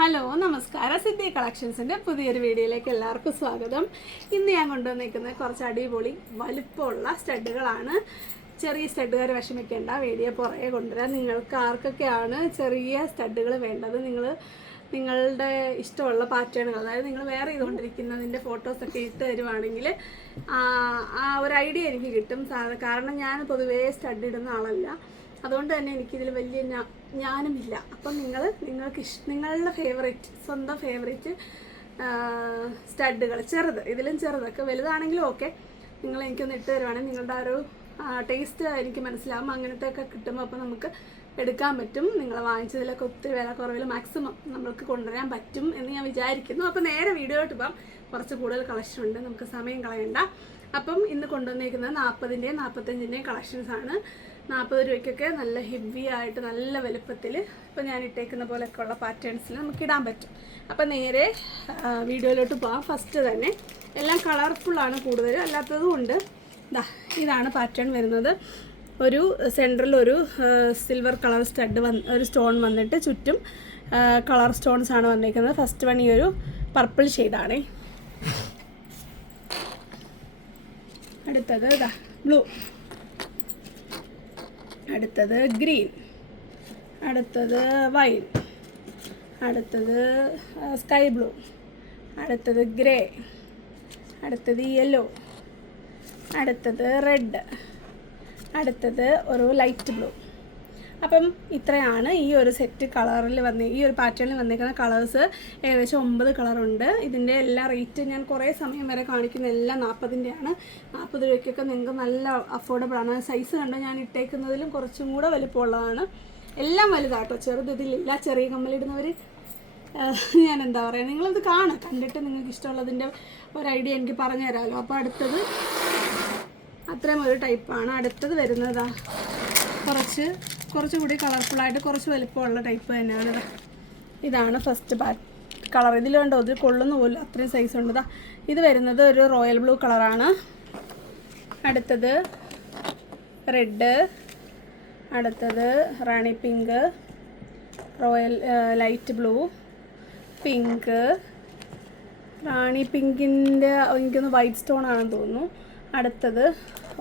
Hello നമസ്കാരം. സിദ്ധി കളക്ഷൻസിന്റെ പുതിയൊരു വീഡിയോയിലേക്ക് എല്ലാവർക്കും സ്വാഗതം. ഇന്ന് ഞാൻ കൊണ്ടുവന്നിരിക്കുന്നത് കുറച്ച് അടിപൊളി വലുപ്പമുള്ള സ്റ്റഡുകളാണ്. ചെറിയ സ്റ്റഡുകാർ വിഷമിക്കേണ്ട വീഡിയോ പുറകെ കൊണ്ടുവരാം നിങ്ങൾക്ക് ആർക്കൊക്കെയാണ് ചെറിയ സ്റ്റഡുകൾ വേണ്ടത്? നിങ്ങൾ നിങ്ങളുടെ ഇഷ്ടമുള്ള പാറ്റേണുകൾ അതായത് നിങ്ങൾ വേറെ ചെയ്തുകൊണ്ടിരിക്കുന്നതിന്റെ ഫോട്ടോസൊക്കെ ഇട്ട് തരുവാണെങ്കിൽ ആ ആ ഒരു ഐഡിയ എനിക്ക് കിട്ടും. കാരണം ഞാൻ പൊതുവേ സ്റ്റഡ് ഇടുന്ന ആളല്ല. അതുകൊണ്ട് തന്നെ എനിക്കിതിൽ വലിയ ഞാ- ജ്ഞാനമില്ല അപ്പം നിങ്ങൾ നിങ്ങൾക്ക് ഇഷ് നിങ്ങളുടെ ഫേവറേറ്റ് സ്വന്തം ഫേവറേറ്റ് സ്റ്റഡുകൾ ചെറുത്. ഇതിലും ചെറുതൊക്കെ വലുതാണെങ്കിലും ഓക്കെ നിങ്ങൾ എനിക്കൊന്ന് ഇട്ട് തരുവാണെങ്കിൽ നിങ്ങളുടെ ആ ഒരു ടേസ്റ്റ് എനിക്ക് മനസ്സിലാവും. അങ്ങനത്തെ ഒക്കെ കിട്ടുമ്പോൾ അപ്പോൾ നമുക്ക് എടുക്കാൻ പറ്റും. നിങ്ങൾ വാങ്ങിച്ചതിലൊക്കെ ഒത്തിരി വില കുറവിൽ മാക്സിമം നമ്മൾക്ക് കൊണ്ടുവരാൻ പറ്റും എന്ന് ഞാൻ വിചാരിക്കുന്നു. അപ്പോൾ നേരെ വീഡിയോയിട്ട് പോകാം. കുറച്ച് കൂടുതൽ കളക്ഷൻ ഉണ്ട്. നമുക്ക് സമയം കളയണ്ട. അപ്പം ഇന്ന് കൊണ്ടുവന്നേക്കുന്നത് നാൽപ്പതിന്റെയും നാൽപ്പത്തഞ്ചിന്റെയും കളക്ഷൻസാണ് നാൽപ്പത് രൂപയ്ക്കൊക്കെ നല്ല ഹെവി ആയിട്ട് നല്ല വലുപ്പത്തിൽ ഇപ്പോൾ ഞാൻ ഇട്ടേക്കുന്ന പോലെയൊക്കെ ഉള്ള പാറ്റേൺസിൽ നമുക്ക് ഇടാൻ പറ്റും. അപ്പം നേരെ വീഡിയോയിലോട്ട് പോകാം ഫസ്റ്റ് തന്നെ എല്ലാം കളർഫുള്ളാണ് കൂടുതലും അല്ലാത്തതും ഉണ്ട്. ഇതാ ഇതാണ് പാറ്റേൺ വരുന്നത്. ഒരു സെന്ററിൽ ഒരു സിൽവർ കളർ സ്റ്റഡ് വന്ന് ഒരു സ്റ്റോൺ വന്നിട്ട് ചുറ്റും കളർ സ്റ്റോൺസ് ആണ് വന്നിരിക്കുന്നത്. ഫസ്റ്റ് വൺ ഈ ഒരു പർപ്പിൾ ഷെയ്ഡാണ് അടുത്തത് ഇതാ ബ്ലൂ അടുത്തത് ഗ്രീൻ അടുത്തത് വൈൻ അടുത്തത് സ്കൈ ബ്ലൂ അടുത്തത് ഗ്രേ അടുത്തത് യെല്ലോ അടുത്തത് റെഡ് അടുത്തത് ഒരു ലൈറ്റ് ബ്ലൂ അപ്പം ഇത്രയാണ് ഈ ഒരു സെറ്റ് കളറിൽ വന്ന് ഈ ഒരു പാറ്റേണിൽ വന്നിരിക്കുന്ന കളേഴ്സ് ഏകദേശം ഒമ്പത് കളറുണ്ട് ഇതിന്റെ എല്ലാ റേറ്റ് ഞാൻ കുറേ സമയം വരെ കാണിക്കുന്ന എല്ലാം നാൽപ്പതിന്റെയാണ് നാൽപ്പത് രൂപയ്ക്കൊക്കെ നിങ്ങൾക്ക് നല്ല അഫോർഡബിൾ ആണ്. സൈസ് കണ്ടോ ഞാൻ ഇട്ടേക്കുന്നതിലും കുറച്ചും കൂടെ വലിപ്പമുള്ളതാണ്. എല്ലാം വലുതാട്ടോ. ചെറുത് ഇതിലില്ല ചെറിയ കമ്മലിടുന്നവർ ഞാൻ എന്താ പറയുക നിങ്ങളത് കാണുക കണ്ടിട്ട് നിങ്ങൾക്ക് ഇഷ്ടമുള്ളതിന്റെ ഒരു ഐഡിയ എനിക്ക് പറഞ്ഞു തരാമല്ലോ അപ്പോൾ അടുത്തത് അത്രയും ഒരു ടൈപ്പാണ് അടുത്തത് വരുന്നതാ. കുറച്ച് കുറച്ചുകൂടി കളർഫുള്ളായിട്ട് കുറച്ച് വലിപ്പമുള്ള ടൈപ്പ് തന്നെയാണ് ഇതാ. ഇതാണ് ഫസ്റ്റ് ബാറ്റ് കളർ ഇതിൽ കണ്ടോ? ഇതിൽ കൊള്ളുന്ന പോലും അത്രയും സൈസ് ഉണ്ട് ഇത് വരുന്നത് ഒരു റോയൽ ബ്ലൂ കളറാണ് അടുത്തത് റെഡ് അടുത്തത് rani pink royal light blue pink rani പിങ്കിന്റെ എനിക്കൊന്ന് വൈറ്റ് സ്റ്റോൺ ആണെന്ന് തോന്നുന്നു. അടുത്തത്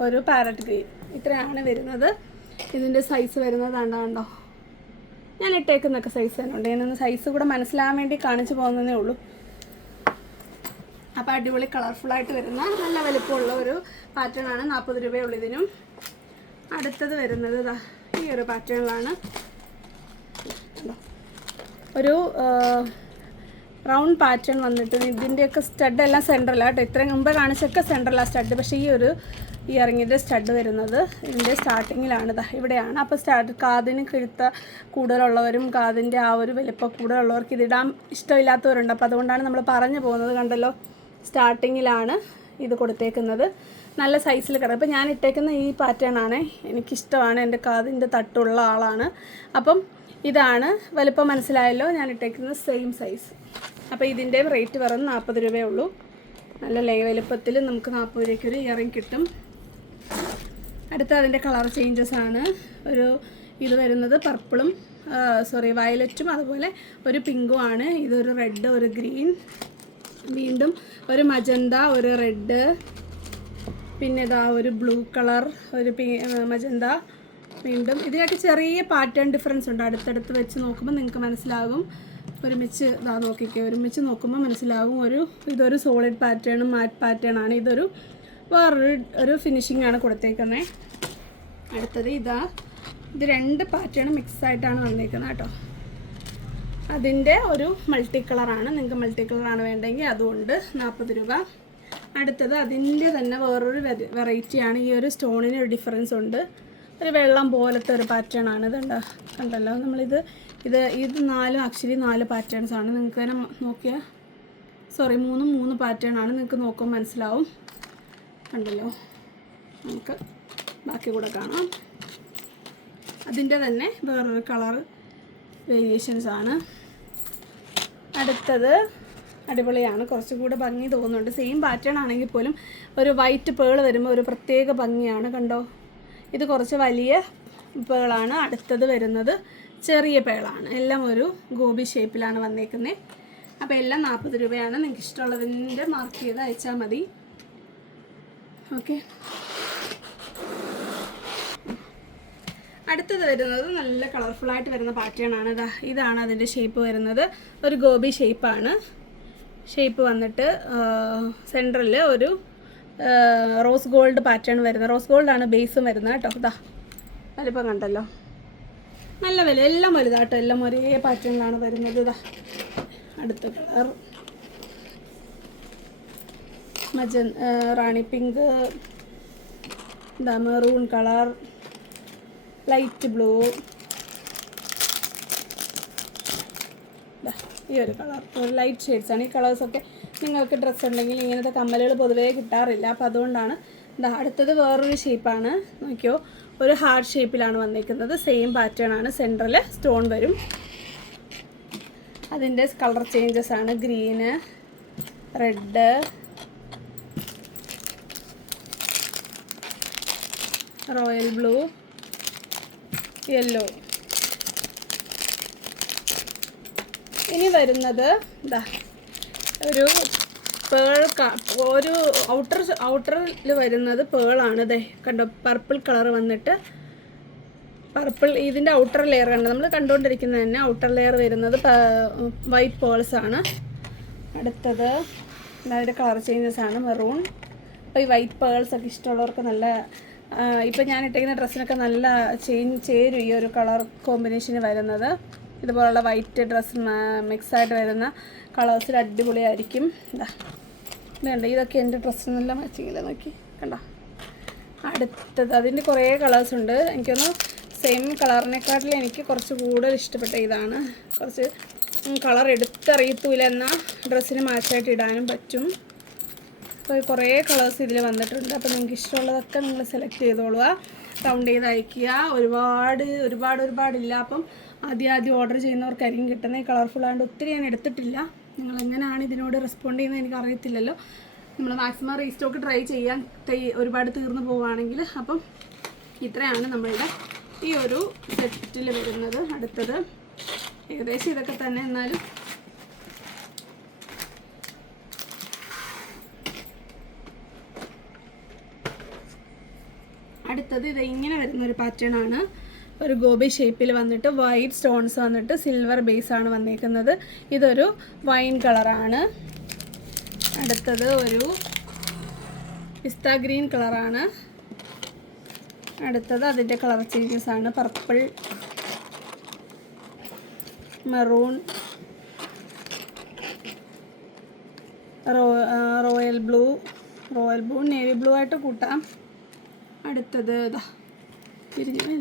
ഒരു പാരറ്റ് ഗ്രീൻ ഇത്രയാണ് വരുന്നത്. ഇതിന്റെ സൈസ് വരുന്നത് കണ്ടോ കണ്ടോ? ഞാൻ ഇട്ടേക്കുന്നൊക്കെ സൈസ് തന്നെ ഉണ്ട്. ഞാനൊന്ന് സൈസ് കൂടെ മനസ്സിലാകാൻ വേണ്ടി കാണിച്ചു പോകുന്നതേ ഉള്ളൂ. അപ്പോൾ അടിപൊളി കളർഫുള്ളായിട്ട് വരുന്ന നല്ല വലിപ്പമുള്ള ഒരു പാറ്റേൺ ആണ് നാൽപ്പത് രൂപയുള്ളൂ ഇതിനും. അടുത്തത് വരുന്നത് ഇതാ ഈ ഒരു പാറ്റേണിലാണ് ഒരു റൗണ്ട് പാറ്റേൺ വന്നിട്ട് ഇതിന്റെയൊക്കെ സ്റ്റഡ് എല്ലാം സെൻട്രലാണ് കേട്ടോ. ഇത്രയും മുമ്പ് കാണിച്ചൊക്കെ സെൻട്രലാണ് സ്റ്റഡ് പക്ഷേ ഈ ഒരു ഇയറിങ്ങിന്റെ സ്റ്റഡ് വരുന്നത് ഇതിന്റെ സ്റ്റാർട്ടിങ്ങിലാണ് ഇവിടെയാണ്. അപ്പോൾ സ്റ്റാർട്ട് കാതിന് കിഴുത്ത കൂടുതലുള്ളവരും കാതിന്റെ ആ ഒരു വലിപ്പം കൂടുതലുള്ളവർക്ക് ഇതിടാൻ ഇഷ്ടമില്ലാത്തവരുണ്ട്. അപ്പോൾ അതുകൊണ്ടാണ് നമ്മൾ പറഞ്ഞു പോകുന്നത് കണ്ടല്ലോ സ്റ്റാർട്ടിങ്ങിലാണ് ഇത് കൊടുത്തേക്കുന്നത്. നല്ല സൈസിൽ കിടക്കും. അപ്പോൾ ഞാൻ ഇട്ടേക്കുന്ന ഈ പാറ്റേൺ ആണ് എനിക്കിഷ്ടമാണ്. എന്റെ കാതിന്റെ തട്ടുള്ള ആളാണ്. അപ്പം ഇതാണ് വലിപ്പം മനസ്സിലായല്ലോ ഞാൻ ഇട്ടേക്കുന്ന സെയിം സൈസ് അപ്പോൾ ഇതിന്റെ റേറ്റ് വെറും നാൽപ്പത് രൂപയേ ഉള്ളൂ. നല്ല വലുപ്പത്തിൽ നമുക്ക് നാൽപ്പത് രൂപയ്ക്ക് ഒരു ഇയറിംഗ് കിട്ടും. അടുത്ത അതിന്റെ കളർ ചേഞ്ചസ് ആണ്. ഒരു ഇത് വരുന്നത് പർപ്പിളും സോറി വയലറ്റും അതുപോലെ ഒരു പിങ്കും ആണ്. ഇതൊരു റെഡ് ഒരു ഗ്രീൻ. വീണ്ടും ഒരു മജന്ത ഒരു റെഡ്. പിന്നെ ഇതാ ഒരു ബ്ലൂ കളർ ഒരു മജന്ത. വീണ്ടും ഇതിനൊക്കെ ചെറിയ പാറ്റേൺ ഡിഫറൻസ് ഉണ്ട്. അടുത്തടുത്ത് വെച്ച് നോക്കുമ്പോൾ നിങ്ങൾക്ക് മനസ്സിലാകും. ഒരുമിച്ച് ഇതാ നോക്കിക്കേ ഒരുമിച്ച് നോക്കുമ്പോൾ മനസ്സിലാകും. ഒരു ഇതൊരു സോളിഡ് പാറ്റേണും മാറ്റ് പാറ്റേൺ ആണ് ഇതൊരു വേറൊരു ഒരു ഫിനിഷിംഗ് ആണ് കൊടുത്തേക്കുന്നത് അടുത്തത് ഇതാ. ഇത് രണ്ട് പാറ്റേൺ മിക്സ് ആയിട്ടാണ് വന്നേക്കുന്നത് കേട്ടോ. അതിന്റെ ഒരു മൾട്ടി കളറാണ് നിങ്ങൾക്ക് മൾട്ടി കളറാണ് വേണ്ടെങ്കിൽ അതുകൊണ്ട് നാൽപ്പത് രൂപ. അടുത്തത് അതിന്റെ തന്നെ വേറൊരു വെറൈറ്റിയാണ് ഈ ഒരു സ്റ്റോണിന് ഒരു ഡിഫറൻസ് ഉണ്ട്. ഒരു വെള്ളം പോലത്തെ ഒരു പാറ്റേൺ ആണ്. ഇതുണ്ടോ കണ്ടല്ലോ? നമ്മളിത് ഇത് ഇത് നാലും ആക്ച്വലി നാല് പാറ്റേൺസ് ആണ്. നിങ്ങൾക്ക് തന്നെ നോക്കിയാൽ സോറി മൂന്നും മൂന്ന് പാറ്റേൺ ആണ്. നിങ്ങൾക്ക് നോക്കുമ്പോൾ മനസ്സിലാവും. കണ്ടല്ലോ നമുക്ക് ബാക്കി കൂടെ കാണാം. അതിന്റെ തന്നെ വേറൊരു കളർ വേരിയേഷൻസ് ആണ്. അടുത്തത് അടിപൊളിയാണ്. കുറച്ചും കൂടെ ഭംഗി തോന്നുന്നുണ്ട്. സെയിം പാറ്റേൺ ആണെങ്കിൽ പോലും ഒരു വൈറ്റ് പേൾ വരുമ്പോൾ ഒരു പ്രത്യേക ഭംഗിയാണ് കണ്ടോ? ഇത് കുറച്ച് വലിയ പേളാണ് അടുത്തത് വരുന്നത് ചെറിയ പേളാണ് എല്ലാം ഒരു ഗോപി ഷേപ്പിലാണ് വന്നേക്കുന്നത് അപ്പോൾ എല്ലാം നാൽപ്പത് രൂപയാണ്. നിങ്ങൾക്ക് ഇഷ്ടമുള്ളതിന്റെ മാർക്ക് ചെയ്ത് അയച്ചാൽ മതി. ഓക്കെ. അടുത്തത് വരുന്നത് നല്ല കളർഫുൾ ആയിട്ട് വരുന്ന പാറ്റേൺ ആണ് ഇതാ ഇതാണ് അതിന്റെ ഷേപ്പ് വരുന്നത്. ഒരു ഗോപി ഷേപ്പാണ് ഷേപ്പ് വന്നിട്ട് സെന്ററിൽ ഒരു റോസ് ഗോൾഡ് പാറ്റേൺ വരുന്നത്. റോസ് ഗോൾഡാണ് ബേസും വരുന്നത് കേട്ടോ. ഇതാ വലിപ്പം കണ്ടല്ലോ. നല്ല വില. എല്ലാം വലുതാട്ടോ എല്ലാം ഒരേ പാറ്റേണിലാണ് വരുന്നത്. ഇതാ അടുത്ത കളർ മജൻ റാണി പിങ്ക് എന്താ മെറൂൺ കളർ ലൈറ്റ് ബ്ലൂ ഈ ഒരു കളർ ഒരു ലൈറ്റ് ഷെയ്ഡ്സ് ആണ്. ഈ കളേഴ്സൊക്കെ നിങ്ങൾക്ക് ഡ്രസ്സ് ഉണ്ടെങ്കിൽ ഇങ്ങനത്തെ കമ്മലുകൾ പൊതുവേ കിട്ടാറില്ല. അപ്പോൾ അതുകൊണ്ടാണ് ഇതാ അടുത്തത് വേറൊരു ഷേപ്പാണ് നോക്കിയോ ഒരു ഹാർട്ട് ഷേപ്പിലാണ് വന്നിരിക്കുന്നത്. സെയിം പാറ്റേൺ ആണ്. സെന്ററിൽ സ്റ്റോൺ വരും. അതിന്റെ കളർ ചേഞ്ചസ് ആണ്. Green red royal blue yellow. ഇനി വരുന്നത് ഇതാ ഒരു പേൾ ഒരു ഔട്ടർ ഔട്ടറിൽ വരുന്നത് പേളാണ് ഇതേ കണ്ടോ പർപ്പിൾ കളർ വന്നിട്ട് പർപ്പിൾ ഇതിന്റെ ഔട്ടർ ലെയർ കണ്ടോ? നമ്മൾ കണ്ടുകൊണ്ടിരിക്കുന്നത് തന്നെ ഔട്ടർ ലെയർ വരുന്നത് വൈറ്റ് പേൾസ് ആണ്. അടുത്തത് അതിന്റെ കളർ ചേഞ്ചസ് ആണ്. മെറൂൺ അപ്പോൾ ഈ വൈറ്റ് പേൾസ് ഒക്കെ ഇഷ്ടമുള്ളവർക്ക് നല്ല ഇപ്പം ഞാൻ ഇട്ടിരിക്കുന്ന ഡ്രസ്സിനൊക്കെ നല്ല ചേഞ്ച് ചേരും ഈ ഒരു കളർ കോമ്പിനേഷന് വരുന്നത്. ഇതുപോലുള്ള വൈറ്റ് ഡ്രസ്സ് മിക്സായിട്ട് വരുന്ന കളേഴ്സിൽ അടിപൊളിയായിരിക്കും. ഇതാ ഇതുണ്ട്. ഇതൊക്കെ എന്റെ ഡ്രസ്സിന് നല്ല മാച്ചിങ്ങില്ല നോക്കി കണ്ടോ? അടുത്തത് അതിന്റെ കുറേ കളേഴ്സ് ഉണ്ട്. എനിക്കൊന്ന് സെയിം കളറിനെക്കാട്ടിൽ എനിക്ക് കുറച്ച് കൂടുതൽ ഇഷ്ടപ്പെട്ട ഇതാണ്. കുറച്ച് കളർ എടുത്തറിയത്തൂല എന്നാൽ ഡ്രസ്സിന് മാച്ചായിട്ട് ഇടാനും പറ്റും. അപ്പോൾ കുറേ കളേഴ്സ് ഇതിൽ വന്നിട്ടുണ്ട്. അപ്പോൾ നിങ്ങൾക്ക് ഇഷ്ടമുള്ളതൊക്കെ നിങ്ങൾ സെലക്ട് ചെയ്തോളുക. കൗണ്ട് ചെയ്ത് അയക്കുക ഒരുപാട് ഒരുപാട് ഒരുപാടില്ല അപ്പം ആദ്യം ആദ്യം ഓർഡർ ചെയ്യുന്നവർക്കായിരിക്കും കിട്ടുന്നത്. കളർഫുൾ ആയതുകൊണ്ട് ഒത്തിരി ഞാൻ എടുത്തിട്ടില്ല. നിങ്ങൾ എങ്ങനെയാണ് ഇതിനോട് റെസ്പോണ്ട് ചെയ്യുന്നത് എനിക്ക് അറിയത്തില്ലല്ലോ. നമ്മൾ മാക്സിമം റീസ്റ്റോക്ക് ട്രൈ ചെയ്യാൻ ഒരുപാട് തീർന്നു പോവുകയാണെങ്കിൽ അപ്പം ഇത്രയാണ് നമ്മളുടെ ഈ ഒരു സെറ്റിൽ വരുന്നത്. അടുത്തത്. ഏകദേശം ഇതൊക്കെ തന്നെ. എന്നാലും അടുത്തത് ഇത് ഇങ്ങനെ വരുന്ന ഒരു പാറ്റേൺ ആണ്. ഒരു ഗോബി ഷേപ്പിൽ വന്നിട്ട് വൈറ്റ് സ്റ്റോൺസ് വന്നിട്ട് സിൽവർ ബേസ് ആണ് വന്നേക്കുന്നത്. ഇതൊരു വൈൻ കളറാണ് അടുത്തത് ഒരു പിസ്ത ഗ്രീൻ കളറാണ് അടുത്തത് അതിന്റെ കളർ ചേഞ്ചസ് ആണ്. Purple maroon royal blue royal blue navy blue ആയിട്ട് കൂട്ടാം. അടുത്തത് ഇതാ തിരിഞ്ഞു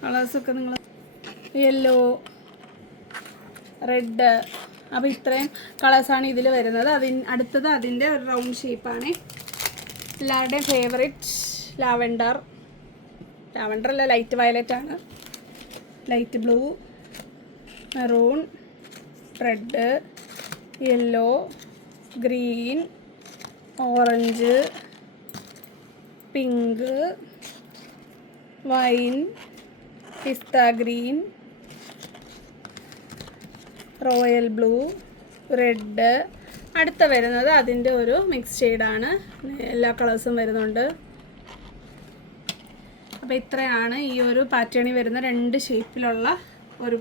കളേഴ്സൊക്കെ നിങ്ങൾ യെല്ലോ റെഡ് അപ്പോൾ ഇത്രയും കളേഴ്സാണ് ഇതിൽ വരുന്നത്. അതിന് അടുത്തത് അതിന്റെ ഒരു റൗണ്ട് ഷേപ്പാണ് എല്ലാവരുടെയും ഫേവറേറ്റ് ലാവൻഡർ ലാവൻഡർ അല്ല ലൈറ്റ് വയലറ്റ് ആണ്. Light blue maroon red yellow green orange pink wine pista green royal blue red. അടുത്ത വരുന്നത് അതിന്റെ ഒരു മിക്സ് ഷെയ്ഡാണ്. എല്ലാ കളേഴ്സും വരുന്നുണ്ട്. അപ്പോൾ ഇത്രയാണ് ഈ ഒരു പാറ്റേണിൽ വരുന്ന രണ്ട് ഷേപ്പിലുള്ള ഒരു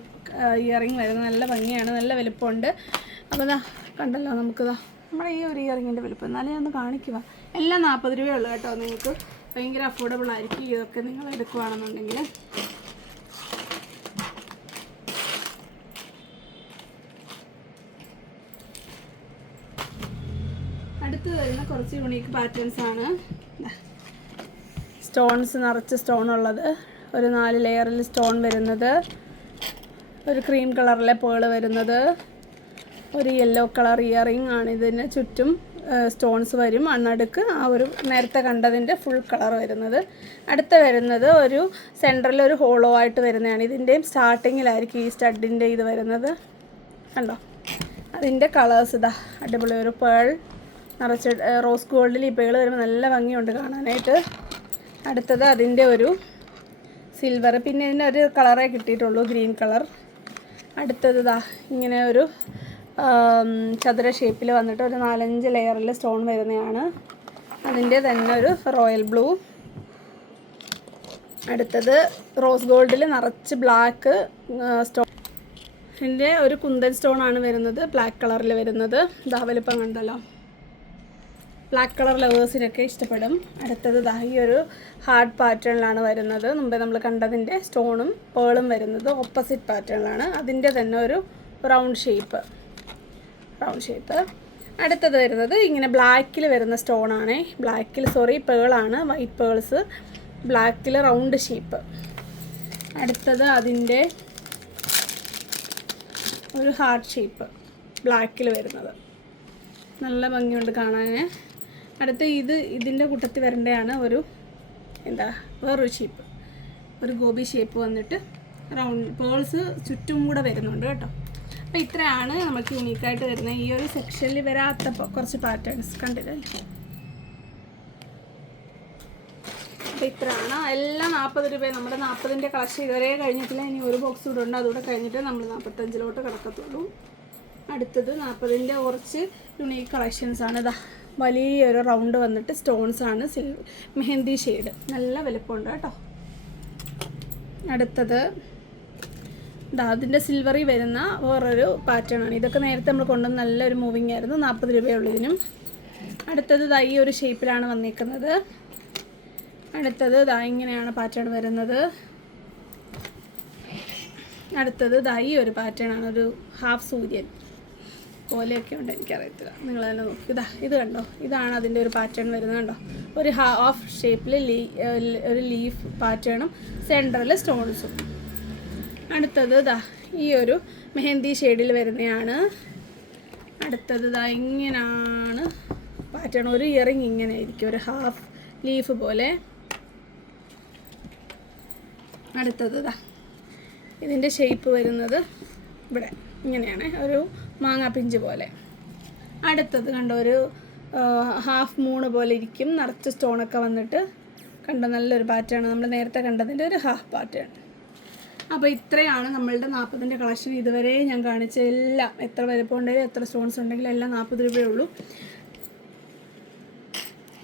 ഇയറിങ് വരുന്നത്. നല്ല ഭംഗിയാണ് നല്ല വലുപ്പമുണ്ട്. അപ്പോൾ ഇതാ കണ്ടല്ലോ നമുക്കിതാ. നമ്മുടെ ഈ ഒരു ഇയറിങ്ങിന്റെ വലുപ്പം. എന്നാലും ഞാൻ ഒന്ന് കാണിക്കുക എല്ലാം നാൽപ്പത് രൂപയേ ഉള്ളൂ കേട്ടോ നിങ്ങൾക്ക്. ഭയങ്കര അഫോർഡബിൾ ആയിരിക്കും. ഇതൊക്കെ നിങ്ങൾ എടുക്കുകയാണെന്നുണ്ടെങ്കിൽ അടുത്ത് വരുന്ന കുറച്ച് യുണീക്ക് പാറ്റേൺസ് ആണ്. സ്റ്റോൺസ് നിറച്ച് സ്റ്റോൺ ഉള്ളത്. ഒരു നാല് ലെയറിൽ സ്റ്റോൺ വരുന്നത്. ഒരു ക്രീം കളറിലെ പേൾ വരുന്നത്. ഒരു യെല്ലോ കളർ ഇയറിംഗ് ആണ് ഇതിന് ചുറ്റും സ്റ്റോൺസ് വരും. മണ്ണടുക്ക് ആ ഒരു നേരത്തെ കണ്ടതിന്റെ ഫുൾ കളർ വരുന്നത്. അടുത്ത വരുന്നത് ഒരു സെന്ററിൽ ഒരു ഹോളോ ആയിട്ട് വരുന്നതാണ്. ഇതിന്റെയും സ്റ്റാർട്ടിങ്ങിലായിരിക്കും ഈ സ്റ്റഡിന്റെ ഇത് വരുന്നത്. കണ്ടോ? അതിന്റെ കളേഴ്സ് ഇതാ. അടിപൊളി ഒരു പേൾ നിറച്ച് റോസ് ഗോൾഡിൽ ഈ പേൾ വരുമ്പോൾ നല്ല ഭംഗിയുണ്ട് കാണാനായിട്ട്. അടുത്തത് അതിന്റെ ഒരു സിൽവർ പിന്നെ ഇതിന്റെ ഒരു കളറേ കിട്ടിയിട്ടുള്ളൂ ഗ്രീൻ കളർ അടുത്തത് ഇതാ ഇങ്ങനെ ഒരു ചതുര ഷേപ്പിൽ വന്നിട്ട് ഒരു നാലഞ്ച് ലെയറിൽ സ്റ്റോൺ വരുന്നതാണ്. അതിന്റെ തന്നെ ഒരു റോയൽ ബ്ലൂ അടുത്തത് റോസ് ഗോൾഡിൽ നിറച്ച് ബ്ലാക്ക് സ്റ്റോൺ ഇതിന്റെ ഒരു കുന്തൻ സ്റ്റോൺ ആണ് വരുന്നത്. ബ്ലാക്ക് കളറിൽ വരുന്നത്. ഇതാ വലിപ്പം കണ്ടല്ലോ. ബ്ലാക്ക് കളർ ലവേഴ്സിനൊക്കെ ഇഷ്ടപ്പെടും. അടുത്തത് ദാ ഈ ഒരു ഹാർഡ് പാറ്റേണിലാണ് വരുന്നത്. മുമ്പേ നമ്മൾ കണ്ടതിന്റെ സ്റ്റോണും പേളും വരുന്നത് ഓപ്പോസിറ്റ് പാറ്റേണിലാണ് അതിന്റെ തന്നെ ഒരു റൗണ്ട് ഷേപ്പ് റൗണ്ട് ഷേപ്പ് അടുത്തത് വരുന്നത് ഇങ്ങനെ ബ്ലാക്കിൽ വരുന്ന സ്റ്റോൺ ആണ്. ബ്ലാക്കിൽ സോറി പേളാണ് വൈറ്റ് പേൾസ്. ബ്ലാക്കിൽ റൗണ്ട് ഷേപ്പ്. അടുത്തത് അതിന്റെ ഒരു ഹാർട്ട് ഷേപ്പ്. ബ്ലാക്കിൽ വരുന്നത്. നല്ല ഭംഗിയുണ്ട് കാണാൻ അടുത്ത് ഇത് ഇതിന്റെ കൂട്ടത്തിൽ വരേണ്ടതാണ് ഒരു എന്താ വേറൊരു ഷേപ്പ്. ഒരു ഗോബി ഷേപ്പ് വന്നിട്ട് റൗണ്ട് പേൾസ് ചുറ്റും കൂടെ വരുന്നുണ്ട് കേട്ടോ. അപ്പോൾ ഇത്രയാണ് നമുക്ക് യൂണീക്കായിട്ട് വരുന്ന ഈ ഒരു സെക്ഷനിൽ വരാത്ത കുറച്ച് പാറ്റേൺസ് കണ്ടില്ലല്ലേ അപ്പോൾ ഇത്രയാണ്. എല്ലാം നാൽപ്പത് രൂപ നമ്മുടെ നാൽപ്പതിന്റെ കളക്ഷൻ ഇതുവരെ കഴിഞ്ഞിട്ടില്ല. ഇനി ഒരു ബോക്സ് കൂടെ ഉണ്ട്. അതുകൂടെ കഴിഞ്ഞിട്ട് നമ്മൾ നാൽപ്പത്തഞ്ചിലോട്ട് കിടക്കത്തുള്ളൂ. അടുത്തത് നാൽപ്പതിന്റെ കുറച്ച് യുണീക്ക് കളക്ഷൻസ് ആണ്. ഇതാ വലിയൊരു റൗണ്ട് വന്നിട്ട് സ്റ്റോൺസ് ആണ്. മെഹന്തി ഷെയ്ഡ് നല്ല വലുപ്പമുണ്ട് കേട്ടോ. അടുത്തത് അതിന്റെ സിൽവറി വരുന്ന വേറൊരു പാറ്റേൺ ആണ്. ഇതൊക്കെ നേരത്തെ നമ്മൾ കൊണ്ടുവന്ന നല്ലൊരു മൂവിങ് ആയിരുന്നു. നാൽപ്പത് രൂപയുള്ള ഇതിനും. അടുത്തത് ദാ ഈ ഒരു ഷേപ്പിലാണ് വന്നിരിക്കുന്നത് അടുത്തത് ദാ ഇങ്ങനെയാണ് പാറ്റേൺ വരുന്നത്. അടുത്തത് ദാ ഈ ഒരു പാറ്റേൺ ആണ്. ഒരു ഹാഫ് സൂര്യൻ പോലെയൊക്കെ ഉണ്ട് എനിക്കറിയത്തില്ല. നിങ്ങൾ തന്നെ നോക്കി. ഇതാ ഇത് കണ്ടോ? ഇതാണ് അതിന്റെ ഒരു പാറ്റേൺ വരുന്നത് കണ്ടോ? ഒരു ഹാഫ് ഷേപ്പിൽ ലീ ഒരു ലീഫ് പാറ്റേണും സെന്ററിൽ സ്റ്റോൺസും അടുത്തത് ഇതാ ഈ ഒരു മെഹന്തി ഷെയ്ഡിൽ വരുന്നതാണ് അടുത്തത് ഇതാ ഇങ്ങനെയാണ് പാറ്റേൺ ഒരു ഇയറിങ് ഇങ്ങനെ ആയിരിക്കും ഒരു ഹാഫ് ലീഫ് പോലെ. അടുത്തത് ഇതാ ഇതിന്റെ ഷേപ്പ് വരുന്നത് ഇവിടെ ഇങ്ങനെയാണ് ഒരു മാങ്ങാ പിഞ്ച് പോലെ. അടുത്തത് കണ്ടോ ഒരു ഹാഫ് മൂണ് പോലെ ഇരിക്കും നിറച്ച് സ്റ്റോണൊക്കെ വന്നിട്ട് കണ്ടോ നല്ലൊരു പാറ്റേൺ നമ്മൾ നേരത്തെ കണ്ടതിന്റെ ഒരു ഹാഫ് പാറ്റേൺ അപ്പോൾ ഇത്രയാണ് നമ്മളുടെ നാൽപ്പതിന്റെ കളക്ഷൻ. ഇതുവരെ ഞാൻ കാണിച്ച എല്ലാം എത്ര വലുപ്പം ഉണ്ടെങ്കിലും എത്ര സ്റ്റോൺസ് ഉണ്ടെങ്കിലും എല്ലാം നാൽപ്പത് രൂപയേ ഉള്ളൂ.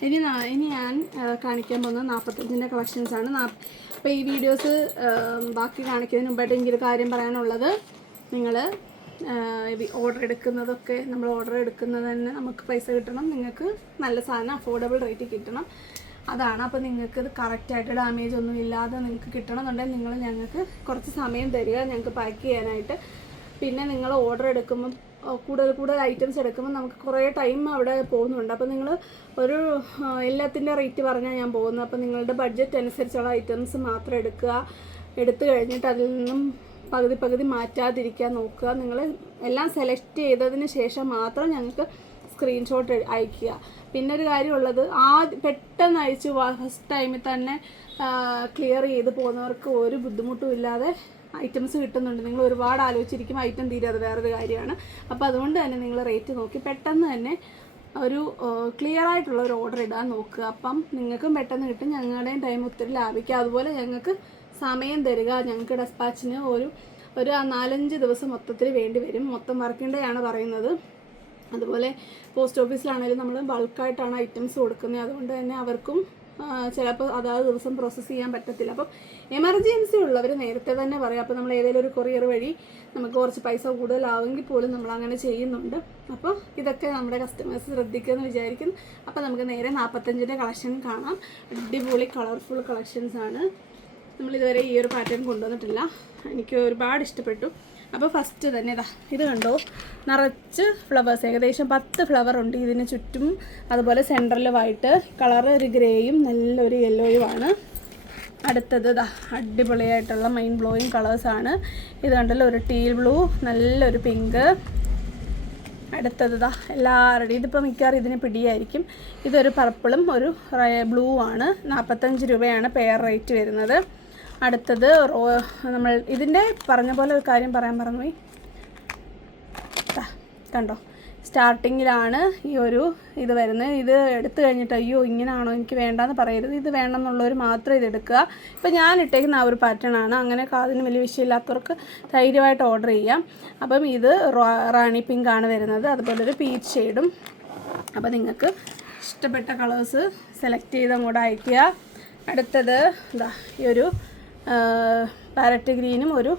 ഇനി ഇനി ഞാൻ കാണിക്കാൻ പോകുന്നത് നാൽപ്പത്തഞ്ചിന്റെ കളക്ഷൻസ് ആണ്. നാ- അപ്പോൾ ഈ വീഡിയോസ് ബാക്കി കാണിക്കുന്നതിന് മുമ്പായിട്ട് എനിക്കൊരു കാര്യം പറയാനുള്ളത്. നിങ്ങൾ ഓർഡർ എടുക്കുന്നതൊക്കെ നമ്മൾ ഓർഡർ എടുക്കുന്നത് തന്നെ നമുക്ക് പൈസ കിട്ടണം. നിങ്ങൾക്ക് നല്ല സാധനം അഫോർഡബിൾ റേറ്റ് കിട്ടണം. അതാണ്. അപ്പോൾ നിങ്ങൾക്ക് ഇത് കറക്റ്റായിട്ട് ഡാമേജ് ഒന്നും ഇല്ലാതെ നിങ്ങൾക്ക് കിട്ടണമെന്നുണ്ടെങ്കിൽ നിങ്ങൾ ഞങ്ങൾക്ക് കുറച്ച് സമയം തരിക. ഞങ്ങൾക്ക് പാക്ക് ചെയ്യാനായിട്ട്. പിന്നെ നിങ്ങൾ ഓർഡർ എടുക്കുമ്പോൾ കൂടുതൽ കൂടുതൽ ഐറ്റംസ് എടുക്കുമ്പോൾ നമുക്ക് കുറേ ടൈം അവിടെ പോകുന്നുണ്ട്. അപ്പോൾ നിങ്ങൾ ഒരു എല്ലാത്തിന്റെ റേറ്റ് പറഞ്ഞാൽ ഞാൻ പോകുന്നത്. അപ്പോൾ നിങ്ങളുടെ ബഡ്ജറ്റ് അനുസരിച്ചുള്ള ഐറ്റംസ് മാത്രം എടുക്കുക. എടുത്തു കഴിഞ്ഞിട്ട് അതിൽ നിന്നും പകുതി പകുതി മാറ്റാതിരിക്കാൻ നോക്കുക. നിങ്ങൾ എല്ലാം സെലക്ട് ചെയ്തതിന് ശേഷം മാത്രം ഞങ്ങൾക്ക് സ്ക്രീൻഷോട്ട് അയക്കുക പിന്നെ ഒരു കാര്യമുള്ളത് ആ പെട്ടെന്ന് അയച്ചു ഫസ്റ്റ് ടൈമിൽ തന്നെ ക്ലിയർ ചെയ്ത് പോകുന്നവർക്ക് ഒരു ബുദ്ധിമുട്ടും ഇല്ലാതെ ഐറ്റംസ് കിട്ടുന്നുണ്ട്. നിങ്ങൾ ഒരുപാട് ആലോചിച്ചിരിക്കും ഐറ്റം തീരെ അത് വേറൊരു കാര്യമാണ്. അപ്പോൾ അതുകൊണ്ട് തന്നെ നിങ്ങൾ റേറ്റ് നോക്കി. പെട്ടെന്ന് തന്നെ ഒരു ക്ലിയർ ആയിട്ടുള്ള ഒരു ഓർഡർ ഇടാൻ നോക്കുക. അപ്പം നിങ്ങൾക്കും പെട്ടെന്ന് കിട്ടും. ഞങ്ങളുടെയും ടൈം ഒത്തിരി ലാഭിക്കുക അതുപോലെ ഞങ്ങൾക്ക് സമയം തരിക. ഞങ്ങൾക്ക് ഡെസ്പാച്ചിന് ഒരു ഒരു നാലഞ്ച് ദിവസം മൊത്തത്തിൽ വേണ്ടി വരും. മൊത്തം വർക്കിംഗ് ആണ് പറയുന്നത്. അതുപോലെ പോസ്റ്റ് ഓഫീസിലാണെങ്കിലും നമ്മൾ ബൾക്കായിട്ടാണ് ഐറ്റംസ് കൊടുക്കുന്നത്. അതുകൊണ്ട് തന്നെ അവർക്കും ചിലപ്പോൾ അതാത് ദിവസം പ്രോസസ്സ് ചെയ്യാൻ പറ്റത്തില്ല. അപ്പം എമർജൻസി ഉള്ളവർ നേരത്തെ തന്നെ പറയാം. അപ്പോൾ നമ്മൾ ഏതെങ്കിലും ഒരു കൊറിയർ വഴി നമുക്ക് കുറച്ച് പൈസ കൂടുതലാവെങ്കിൽ പോലും നമ്മൾ അങ്ങനെ ചെയ്യുന്നുണ്ട്. അപ്പോൾ ഇതൊക്കെ നമ്മുടെ കസ്റ്റമേഴ്സ് ശ്രദ്ധിക്കുമെന്ന് വിചാരിക്കുന്നു. അപ്പോൾ നമുക്ക് നേരെ നാൽപ്പത്തഞ്ചിന്റെ കളക്ഷൻ കാണാം. അടിപൊളി കളർഫുൾ കളക്ഷൻസ് ആണ്. നമ്മളിതുവരെ ഈ ഒരു പാറ്റേൺ കൊണ്ടുവന്നിട്ടില്ല. എനിക്ക് ഒരുപാട് ഇഷ്ടപ്പെട്ടു. അപ്പോൾ ഫസ്റ്റ് തന്നെ ഇതാ ഇത് കണ്ടോ? നിറച്ച് ഫ്ലവേഴ്സ് ഏകദേശം പത്ത് ഫ്ലവർ ഉണ്ട് ഇതിന് ചുറ്റും. അതുപോലെ സെന്ററിലുമായിട്ട് കളർ ഒരു ഗ്രേയും നല്ലൊരു യെല്ലോയുമാണ് അടുത്തത് ഇതാ അടിപൊളിയായിട്ടുള്ള മൈൻഡ് ബ്ലോയിങ് കളേഴ്സാണ് ഇത് കണ്ടല്ലോ ഒരു ടീൽ ബ്ലൂ നല്ലൊരു പിങ്ക് അടുത്തത് ഇതാ എല്ലാവരുടെയും ഇതിപ്പോൾ മിക്കവാറും ഇതിന് പിടിയായിരിക്കും. ഇതൊരു പർപ്പിളും ഒരു ബ്ലൂ ആണ്. നാൽപ്പത്തഞ്ച് രൂപയാണ് പെയർ റേറ്റ് വരുന്നത്. അടുത്തത് റോ നമ്മൾ ഇതിന്റെ പറഞ്ഞ പോലെ ഒരു കാര്യം പറയാൻ പറഞ്ഞു കണ്ടോ? സ്റ്റാർട്ടിങ്ങിലാണ് ഈ ഒരു ഇത് വരുന്നത്. ഇത് എടുത്തു കഴിഞ്ഞിട്ട് അയ്യോ ഇങ്ങനെയാണോ എനിക്ക് വേണ്ടാന്ന് പറയരുത്. ഇത് വേണമെന്നുള്ളവർ മാത്രം ഇത് എടുക്കുക. ഇപ്പം ഞാൻ ഇട്ടേക്കുന്ന ആ ഒരു പാറ്റേൺ ആണ്. അങ്ങനെ കാതിന് വലിയ വിഷയമില്ലാത്തവർക്ക് ധൈര്യമായിട്ട് ഓർഡർ ചെയ്യാം. അപ്പം ഇത് റാണി പിങ്ക് ആണ് വരുന്നത്. അതുപോലെ ഒരു പീച്ച് ഷെയ്ഡും അപ്പോൾ നിങ്ങൾക്ക് ഇഷ്ടപ്പെട്ട കളേഴ്സ് സെലക്ട് ചെയ്ത് അങ്ങോട്ട് അയക്കുക അടുത്തത് ഇതാ ഈ ഒരു പാരറ്റ് ഗ്രീനും ഒരു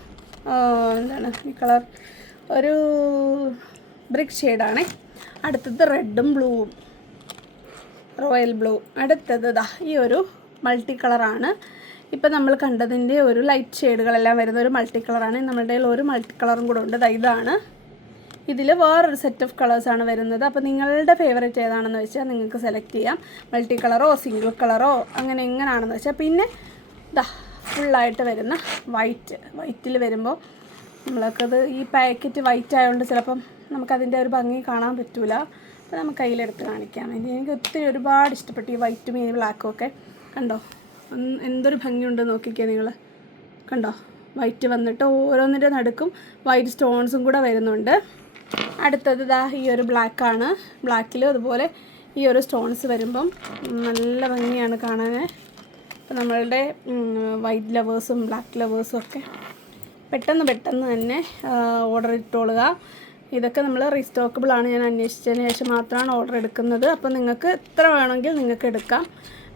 എന്താണ് ഈ കളർ? ഒരു ബ്രിക് ഷെയ്ഡാണേ. അടുത്തത് റെഡും ബ്ലൂവും. Royal blue. അടുത്തത് ദാ ഈ ഒരു മൾട്ടി കളറാണ്. ഇപ്പം നമ്മൾ കണ്ടതിന്റെ ഒരു ലൈറ്റ് ഷെയ്ഡുകളെല്ലാം വരുന്ന ഒരു മൾട്ടി കളറാണ്. നമ്മുടെ ഒരു മൾട്ടി കളറും കൂടെ ഉണ്ട്. ഇതാണ്. ഇതിൽ വേറൊരു സെറ്റ് ഓഫ് കളേഴ്സാണ് വരുന്നത്. അപ്പോൾ നിങ്ങളുടെ ഫേവറേറ്റ് ഏതാണെന്ന് വെച്ചാൽ നിങ്ങൾക്ക് സെലക്ട് ചെയ്യാം. മൾട്ടി കളറോ സിംഗിൾ കളറോ അങ്ങനെ എങ്ങനെയാണെന്ന് വെച്ചാൽ പിന്നെ ദാ ഫുള്ളായിട്ട് വരുന്ന വൈറ്റ് വൈറ്റിൽ വരുമ്പോൾ നമ്മൾക്കത് ഈ പാക്കറ്റ് വൈറ്റ് ആയതുകൊണ്ട് ചിലപ്പം നമുക്കതിന്റെ ഒരു ഭംഗി കാണാൻ പറ്റില്ല അപ്പോൾ നമുക്ക് കയ്യിലെടുത്ത് കാണിക്കാം. ഇനി എനിക്ക് ഒത്തിരി ഒരുപാട് ഇഷ്ടപ്പെട്ടു ഈ വൈറ്റും ഈ ബ്ലാക്കും ഒക്കെ. കണ്ടോ? എന്തൊരു ഭംഗിയുണ്ട് നോക്കിക്കേ നിങ്ങൾ കണ്ടോ? വൈറ്റ് വന്നിട്ട് ഓരോന്നിന്റെ നടുക്കും വൈറ്റ് സ്റ്റോൺസും കൂടെ വരുന്നുണ്ട്. അടുത്തത് ഇതാ ഈ ഒരു ബ്ലാക്കാണ് ബ്ലാക്കിലും അതുപോലെ ഈ ഒരു സ്റ്റോൺസ് വരുമ്പം നല്ല ഭംഗിയാണ് കാണാൻ അപ്പം നമ്മളുടെ വൈറ്റ് ലവേഴ്സും ബ്ലാക്ക് ലവേഴ്സും ഒക്കെ പെട്ടെന്ന് പെട്ടെന്ന് തന്നെ ഓർഡർ ഇട്ടോളുക. ഇതൊക്കെ നമ്മൾ റീസ്റ്റോക്കബിൾ ആണ്. ഞാൻ അന്വേഷിച്ചതിന് ശേഷം മാത്രമാണ് ഓർഡർ എടുക്കുന്നത്. അപ്പോൾ നിങ്ങൾക്ക് എത്ര വേണമെങ്കിൽ നിങ്ങൾക്ക് എടുക്കാം.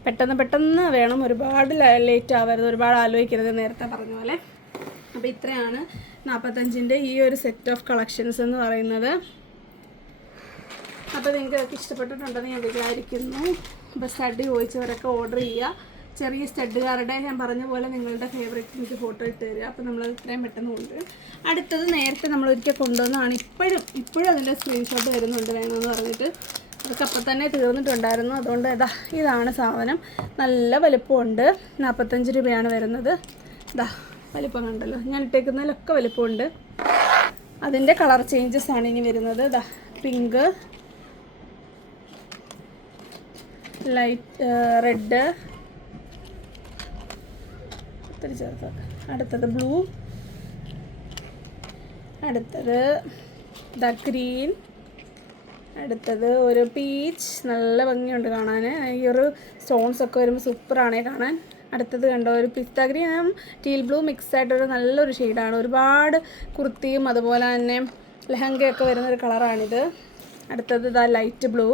പെട്ടെന്ന് പെട്ടെന്ന് വേണം. ഒരുപാട് ലേറ്റ് ആവരുത്. ഒരുപാട് ആലോചിക്കരുത് നേരത്തെ പറഞ്ഞ പോലെ. അപ്പോൾ ഇത്രയാണ് നാൽപ്പത്തഞ്ചിന്റെ ഈ ഒരു സെറ്റ് ഓഫ് കളക്ഷൻസ് എന്ന് പറയുന്നത്. അപ്പോൾ നിങ്ങൾക്ക് ഇഷ്ടപ്പെട്ടിട്ടുണ്ടെന്ന് ഞാൻ വിചാരിക്കുന്നു. അപ്പോൾ സ്റ്റഡി ചോദിച്ചവരൊക്കെ ഓർഡർ ചെയ്യുക. ചെറിയ സ്റ്റഡുകാരുടെ ഞാൻ പറഞ്ഞ പോലെ നിങ്ങളുടെ ഫേവറേറ്റ് എനിക്ക് ഫോട്ടോ ഇട്ട് തരിക. അപ്പോൾ നമ്മൾ ഇത്രയും പെട്ടെന്ന് കൊണ്ടുവരും അടുത്തത് നേരത്തെ നമ്മൾ ഒരിക്കൽ കൊണ്ടുവന്നതാണ്. ഇപ്പോഴും ഇപ്പോഴും അതിന്റെ സ്ക്രീൻഷോട്ട് വരുന്നുണ്ട് വേണമെന്ന് പറഞ്ഞിട്ട്. അതൊക്കെ അപ്പം തന്നെ തീർന്നിട്ടുണ്ടായിരുന്നു. അതുകൊണ്ട് ഇതാ ഇതാണ് സാധനം. നല്ല വലിപ്പമുണ്ട്. നാൽപ്പത്തഞ്ച് രൂപയാണ് വരുന്നത്. ഇതാ വലിപ്പം കണ്ടല്ലോ. ഞാൻ ഇട്ടേക്കുന്നതിലൊക്കെ വലിപ്പമുണ്ട്. അതിന്റെ കളർ ചേഞ്ചസ് ആണ് ഇനി വരുന്നത്. ഇതാ പിങ്ക് ലൈറ്റ് റെഡ് ഒത്തിരി ചേർത്ത്. അടുത്തത് ബ്ലൂ അടുത്തത് ദ ഗ്രീൻ അടുത്തത് ഒരു പീച്ച് നല്ല ഭംഗിയുണ്ട് കാണാൻ. ഈ ഒരു സ്റ്റോൺസ് ഒക്കെ വരുമ്പോൾ സൂപ്പറാണേ കാണാൻ. അടുത്തത് കണ്ടോ ഒരു പിസ്ത ഗ്രീനും ടീൽ ബ്ലൂ മിക്സ് ആയിട്ടൊരു നല്ലൊരു ഷെയ്ഡാണ് ഒരുപാട് കുർത്തിയും അതുപോലെ തന്നെ ലെഹങ്കയൊക്കെ വരുന്നൊരു കളറാണിത് അടുത്തത് ദ ലൈറ്റ് ബ്ലൂ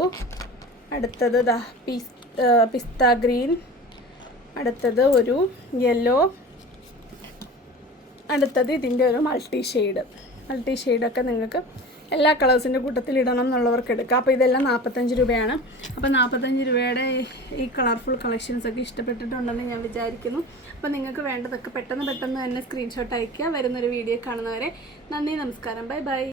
അടുത്തത് ദ പിസ് പിസ്ത ഗ്രീൻ അടുത്തത് ഒരു യെല്ലോ അടുത്തത് ഇതിന്റെ ഒരു മൾട്ടി ഷെയ്ഡ് മൾട്ടി ഷെയ്ഡൊക്കെ നിങ്ങൾക്ക് എല്ലാ കളേഴ്സിന്റെ കൂട്ടത്തിൽ ഇടണം എന്നുള്ളവർക്ക് എടുക്കാം. അപ്പോൾ ഇതെല്ലാം നാൽപ്പത്തഞ്ച് രൂപയാണ്. അപ്പോൾ നാൽപ്പത്തഞ്ച് രൂപയുടെ ഈ- കളർഫുൾ കളക്ഷൻസ് ഒക്കെ ഇഷ്ടപ്പെട്ടിട്ടുണ്ടെന്ന് ഞാൻ വിചാരിക്കുന്നു. അപ്പോൾ നിങ്ങൾക്ക് വേണ്ടതൊക്കെ പെട്ടെന്ന് പെട്ടെന്ന് തന്നെ സ്ക്രീൻഷോട്ട് അയയ്ക്കുക. വരുന്നൊരു വീഡിയോ കാണുന്നവരെ നന്ദി നമസ്കാരം. Bye bye.